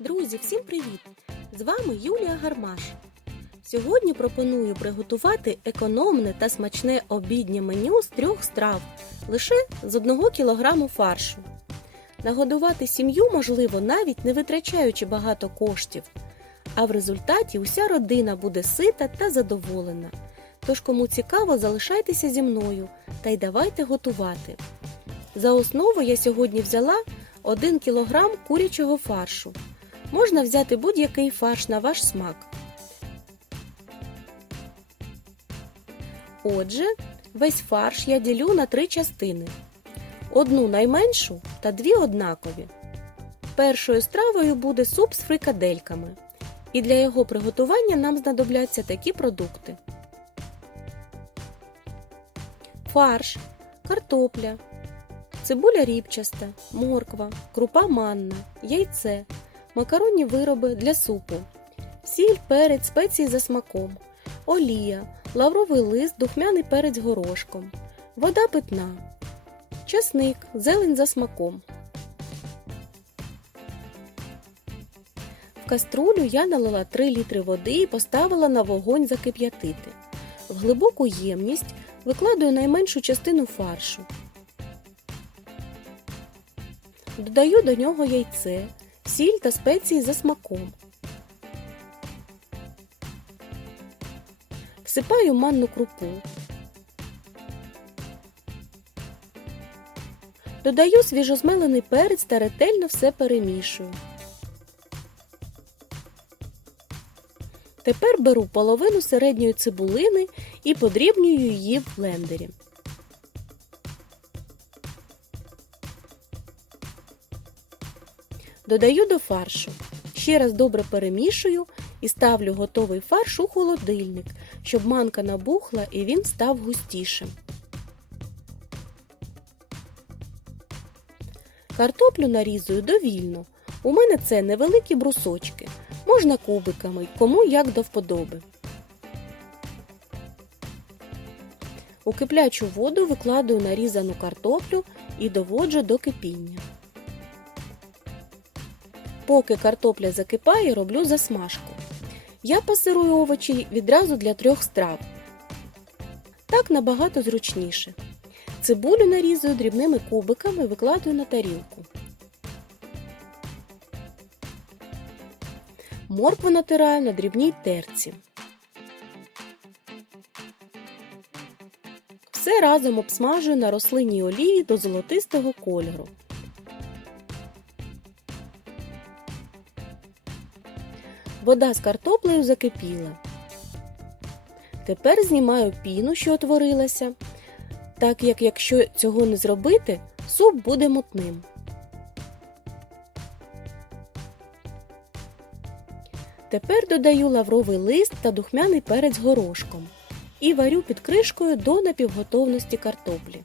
Друзі, всім привіт! З вами Юлія Гармаш. Сьогодні пропоную приготувати економне та смачне обіднє меню з трьох страв лише з 1 кг фаршу. Нагодувати сім'ю можливо навіть не витрачаючи багато коштів, а в результаті уся родина буде сита та задоволена. Тож, кому цікаво, залишайтеся зі мною та й давайте готувати. За основу я сьогодні взяла 1 кг курячого фаршу. Можна взяти будь-який фарш на ваш смак. Отже, весь фарш я ділю на три частини: одну найменшу та дві однакові. Першою стравою буде суп з фрикадельками. І для його приготування нам знадобляться такі продукти: фарш, картопля, цибуля ріпчаста, морква, крупа манна, яйце, макаронні вироби для супу, сіль, перець, спеції за смаком, олія, лавровий лист, духмяний перець горошком, вода питна, часник, зелень за смаком. В каструлю я налила 3 літри води і поставила на вогонь закип'ятити. В глибоку ємність викладаю найменшу частину фаршу. Додаю до нього яйце, сіль та спеції за смаком. Всипаю манну крупу. Додаю свіжозмелений перець та ретельно все перемішую. Тепер беру половину середньої цибулини і подрібнюю її в блендері. Додаю до фаршу. Ще раз добре перемішую і ставлю готовий фарш у холодильник, щоб манка набухла і він став густішим. Картоплю нарізую довільно. У мене це невеликі брусочки. Можна кубиками, кому як до вподоби. У киплячу воду викладаю нарізану картоплю і доводжу до кипіння. Поки картопля закипає, роблю засмажку. Я пасирую овочі відразу для трьох страв. Так набагато зручніше. Цибулю нарізую дрібними кубиками, викладаю на тарілку. Моркву натираю на дрібній терці. Все разом обсмажую на рослинній олії до золотистого кольору. Вода з картоплею закипіла. Тепер знімаю піну, що утворилася, так як якщо цього не зробити, суп буде мутним. Тепер додаю лавровий лист та духмяний перець горошком і варю під кришкою до напівготовності картоплі.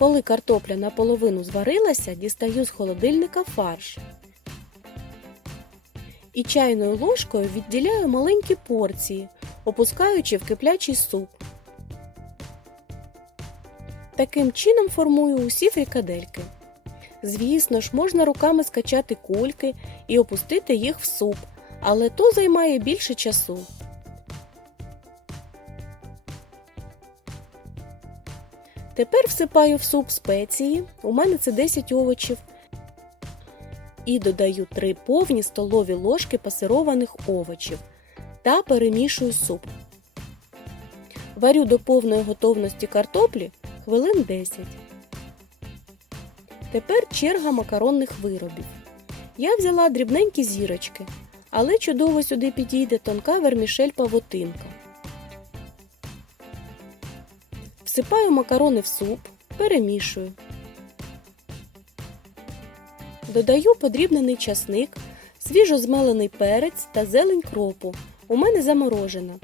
Коли картопля наполовину зварилася, дістаю з холодильника фарш. І чайною ложкою відділяю маленькі порції, опускаючи в киплячий суп. Таким чином формую усі фрикадельки. Звісно ж, можна руками скачати кульки і опустити їх в суп, але то займає більше часу. Тепер всипаю в суп спеції, у мене це 10 овочів, і додаю 3 повні столові ложки пасированих овочів та перемішую суп. Варю до повної готовності картоплі хвилин 10. Тепер черга макаронних виробів. Я взяла дрібненькі зірочки, але чудово сюди підійде тонка вермішель павутинка. Всипаю макарони в суп, перемішую. Додаю подрібнений часник, свіжо змелений перець та зелень кропу. У мене заморожена.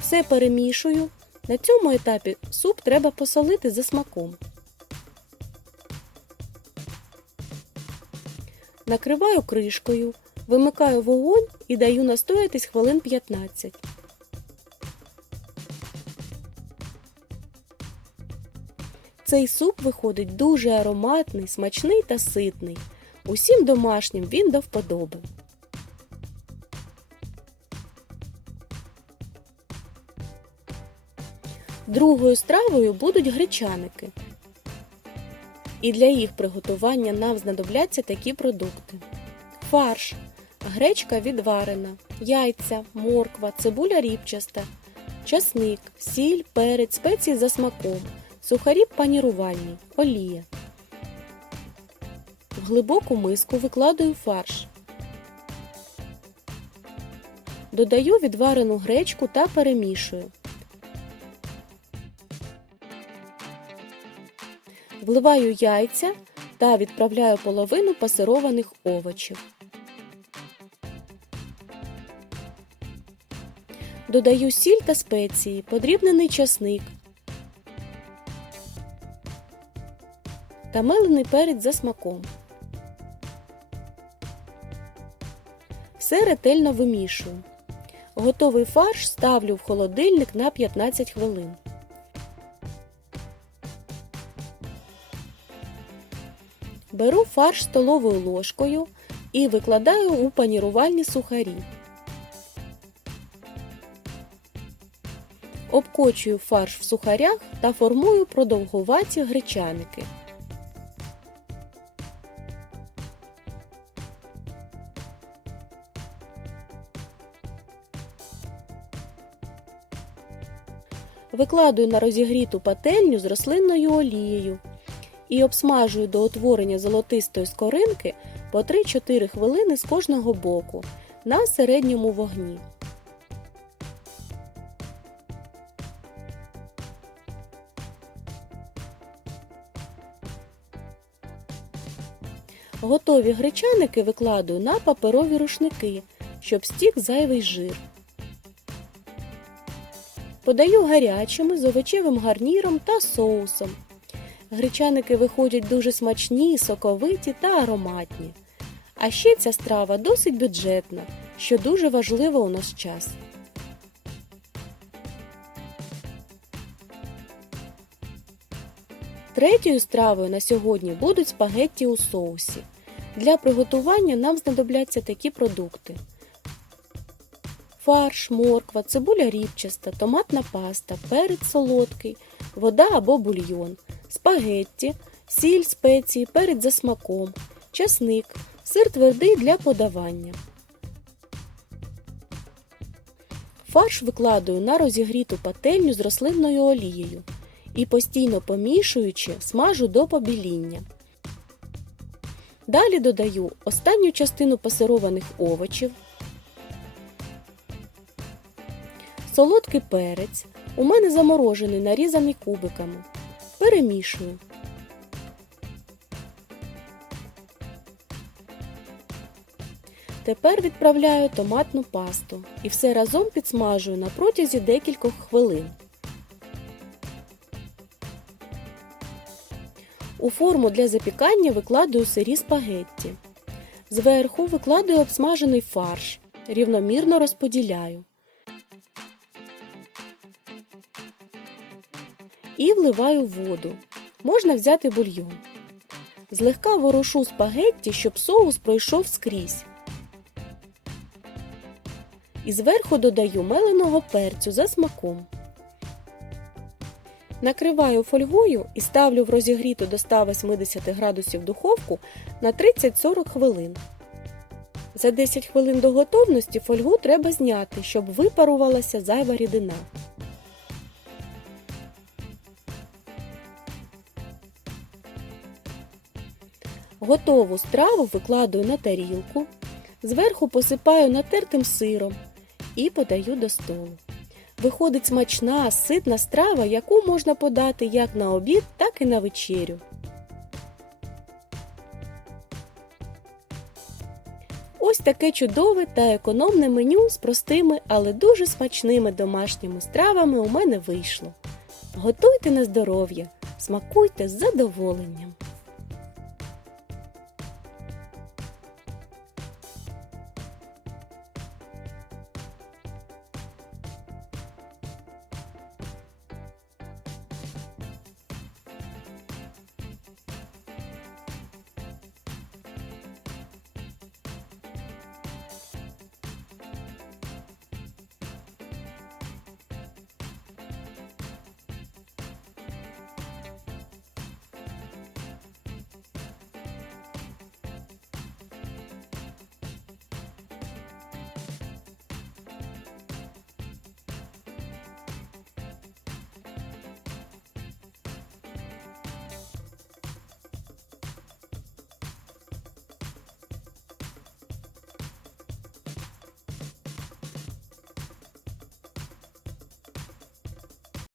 Все перемішую. На цьому етапі суп треба посолити за смаком. Накриваю кришкою, вимикаю вогонь і даю настоятись хвилин 15. Цей суп виходить дуже ароматний, смачний та ситний. Усім домашнім він до вподоби. Другою стравою будуть гречаники. І для їх приготування нам знадобляться такі продукти: фарш, гречка відварена, яйця, морква, цибуля ріпчаста, часник, сіль, перець, спеції за смаком, сухарі панірувальні, олія. В глибоку миску викладаю фарш. Додаю відварену гречку та перемішую. Вливаю яйця та відправляю половину пасированих овочів. Додаю сіль та спеції, подрібнений часник та мелений перець за смаком. Все ретельно вимішую. Готовий фарш ставлю в холодильник на 15 хвилин. Беру фарш столовою ложкою і викладаю у панірувальні сухарі. Обкочую фарш в сухарях та формую продовгуваті гречаники. Викладую на розігріту пательню з рослинною олією і обсмажую до утворення золотистої скоринки по 3-4 хвилини з кожного боку на середньому вогні. Готові гречаники викладую на паперові рушники, щоб стік зайвий жир. Подаю гарячими з овочевим гарніром та соусом. Гречаники виходять дуже смачні, соковиті та ароматні. А ще ця страва досить бюджетна, що дуже важливо у наш час. Третьою стравою на сьогодні будуть спагетті у соусі. Для приготування нам знадобляться такі продукти: фарш, морква, цибуля ріпчаста, томатна паста, перець солодкий, вода або бульйон, спагетті, сіль, спеції, перець за смаком, часник, сир твердий для подавання. Фарш викладаю на розігріту пательню з рослинною олією і постійно помішуючи, смажу до побіління. Далі додаю останню частину пасированих овочів, солодкий перець. У мене заморожений, нарізаний кубиками. Перемішую. Тепер відправляю томатну пасту і все разом підсмажую на протязі декількох хвилин. У форму для запікання викладаю сирі спагетті. Зверху викладаю обсмажений фарш, рівномірно розподіляю. І вливаю воду. Можна взяти бульйон. Злегка ворушу спагетті, щоб соус пройшов скрізь. І зверху додаю меленого перцю за смаком. Накриваю фольгою і ставлю в розігріту до 180 градусів духовку на 30-40 хвилин. За 10 хвилин до готовності фольгу треба зняти, щоб випарувалася зайва рідина. Готову страву викладаю на тарілку, зверху посипаю натертим сиром і подаю до столу. Виходить смачна, ситна страва, яку можна подати як на обід, так і на вечерю. Ось таке чудове та економне меню з простими, але дуже смачними домашніми стравами у мене вийшло. Готуйте на здоров'я, смакуйте з задоволенням!